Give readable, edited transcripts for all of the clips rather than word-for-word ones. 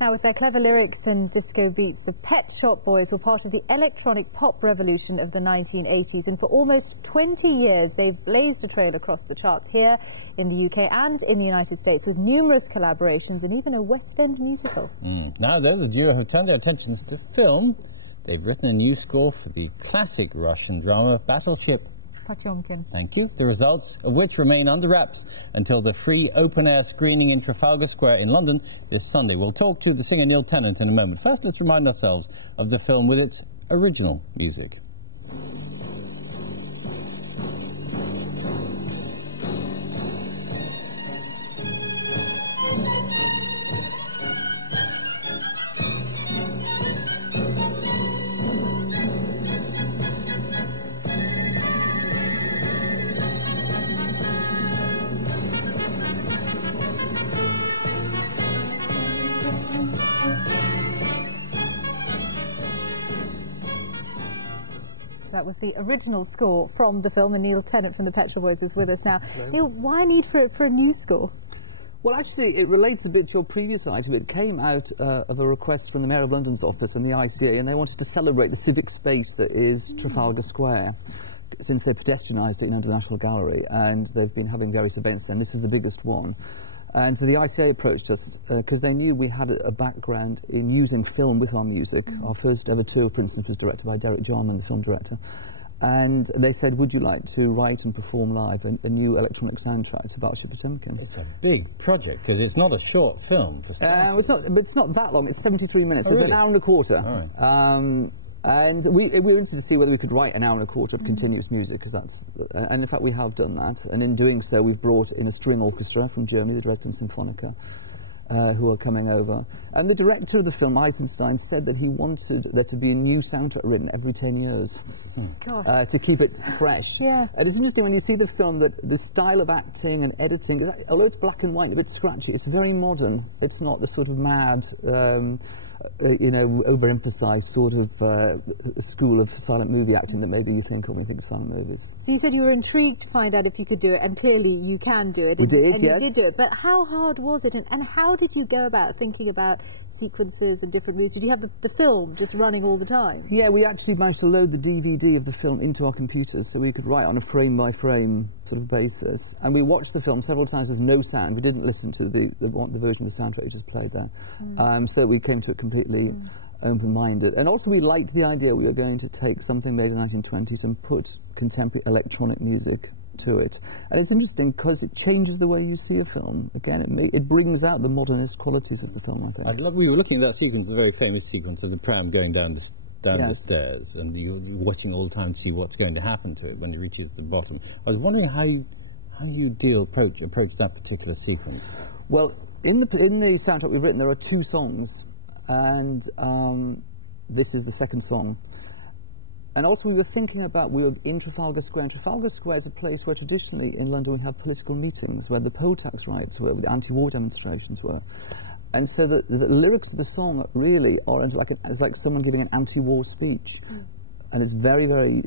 Now, with their clever lyrics and disco beats, the Pet Shop Boys were part of the electronic pop revolution of the 1980s, and for almost 20 years they've blazed a trail across the charts here in the UK and in the United States, with numerous collaborations and even a West End musical. Now, though, the duo have turned their attentions to film. They've written a new score for the classic Russian drama Battleship Potemkin. Thank you. The results of which remain under wraps until the free open-air screening in Trafalgar Square in London this Sunday. We'll talk to the singer Neil Tennant in a moment. First, let's remind ourselves of the film with its original music. That was the original score from the film, and Neil Tennant from the Pet Shop Boys is with us now. Neil, why need for a new score? Well, actually, it relates a bit to your previous item. It came out of a request from the Mayor of London's office and the ICA, and they wanted to celebrate the civic space that is Trafalgar Square, since they pedestrianised it under the National Gallery, and they've been having various events, and this is the biggest one. And so the ICA approached us because they knew we had a background in using film with our music. Our first ever tour, for instance, was directed by Derek Jarman, the film director. And they said, would you like to write and perform live a new electronic soundtrack to Battleship Potemkin? It's a big project, because it's not a short film. It's not that long. It's 73 minutes. Oh, It's really? an hour and a quarter. All right. And we were interested to see whether we could write an hour and a quarter of continuous music, because that's... and in fact, we have done that. And in doing so, we've brought in a string orchestra from Germany, the Dresden Sinfonica, who are coming over. And the director of the film, Eisenstein, said that he wanted there to be a new soundtrack written every 10 years to keep it fresh. Yeah. And it's interesting when you see the film that the style of acting and editing, although it's black and white, a bit scratchy, it's very modern. It's not the sort of mad... you know, overemphasised sort of school of silent movie acting that maybe you think of when you think of silent movies. So you said you were intrigued to find out if you could do it, and clearly you can do it. We did, and yes. you did do it, but how hard was it, and how did you go about thinking about sequences and different moves? Did you have the film just running all the time? Yeah, we actually managed to load the DVD of the film into our computers so we could write on a frame-by-frame sort of basis. And we watched the film several times with no sound. We didn't listen to the version of the soundtrack you just played there. So we came to it completely open-minded. And also we liked the idea we were going to take something made in the 1920s and put contemporary electronic music to it. And it's interesting because it changes the way you see a film. Again, it brings out the modernist qualities of the film, I think. We were looking at that sequence, the very famous sequence of the pram going down the stairs, and you're watching all the time to see what's going to happen to it when it reaches the bottom. I was wondering how you approach that particular sequence. Well, in the soundtrack we've written, there are two songs, and this is the second song. And also we were thinking about, we were in Trafalgar Square, and Trafalgar Square is a place where traditionally in London we have political meetings, where the poll tax riots were, where the anti-war demonstrations were. And so the lyrics of the song really are it's like someone giving an anti-war speech. And it's very, very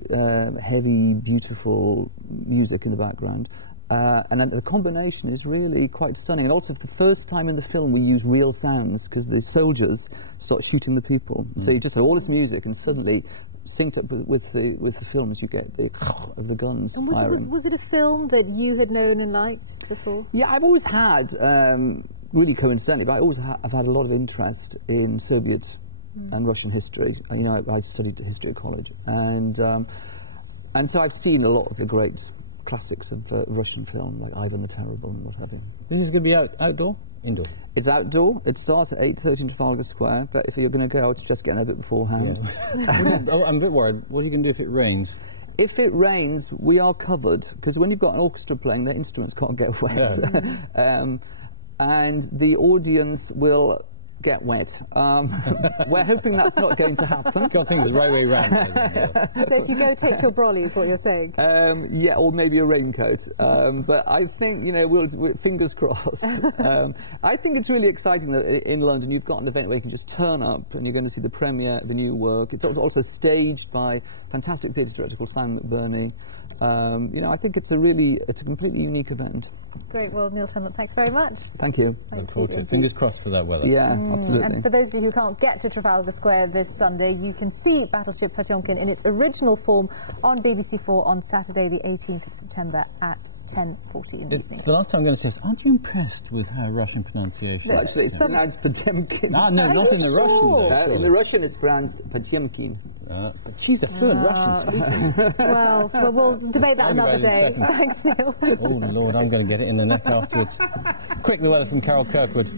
heavy, beautiful music in the background. And then the combination is really quite stunning. And also, for the first time in the film, we use real sounds, because the soldiers start shooting the people. So you just have all this music, and suddenly, synced up with the film, as you get the of the guns firing. Was it a film that you had known and liked before? Yeah, I've always had, really coincidentally, but I've had a lot of interest in Soviet and Russian history. You know, I studied history at college, and so I've seen a lot of the great classics of Russian film, like Ivan the Terrible and what have you. This is going to be outdoor? Indoor? It's outdoor. It starts at 8:30 in Trafalgar Square, but if you're going to go out, just get in a bit beforehand. Yeah. I'm a bit worried. What are you going to do if it rains? If it rains, we are covered, because when you've got an orchestra playing, their instruments can't get wet. Yeah. And the audience will get wet. We're hoping that's not going to happen. Got things the right way round. So if you go, take your brolly, is what you're saying? Yeah, or maybe a raincoat. But I think, you know, we'll fingers crossed. I think it's really exciting that in London you've got an event where you can just turn up and you're going to see the premiere of the new work. It's also staged by a fantastic theatre director called Simon McBurney. You know, I think it's a completely unique event. Great. Well, Neil Tennant, thanks very much. Thank you. Look forward to it. Fingers crossed for that weather. Yeah, absolutely. And for those of you who can't get to Trafalgar Square this Sunday, you can see Battleship Potemkin in its original form on BBC4 on Saturday, the 18th of September at 10:40 in the evening. The last time I'm going to say this, aren't you impressed with her Russian pronunciation? Well, actually, it's pronounced Potemkin. No, not in the Russian. In the Russian, it's pronounced Potemkin. But she's a fluent Russian speaker. Well, we'll debate that another day. Thanks, Neil. Oh, Lord, I'm going to get it in the neck afterwards. Quick, the weather from Carol Kirkwood.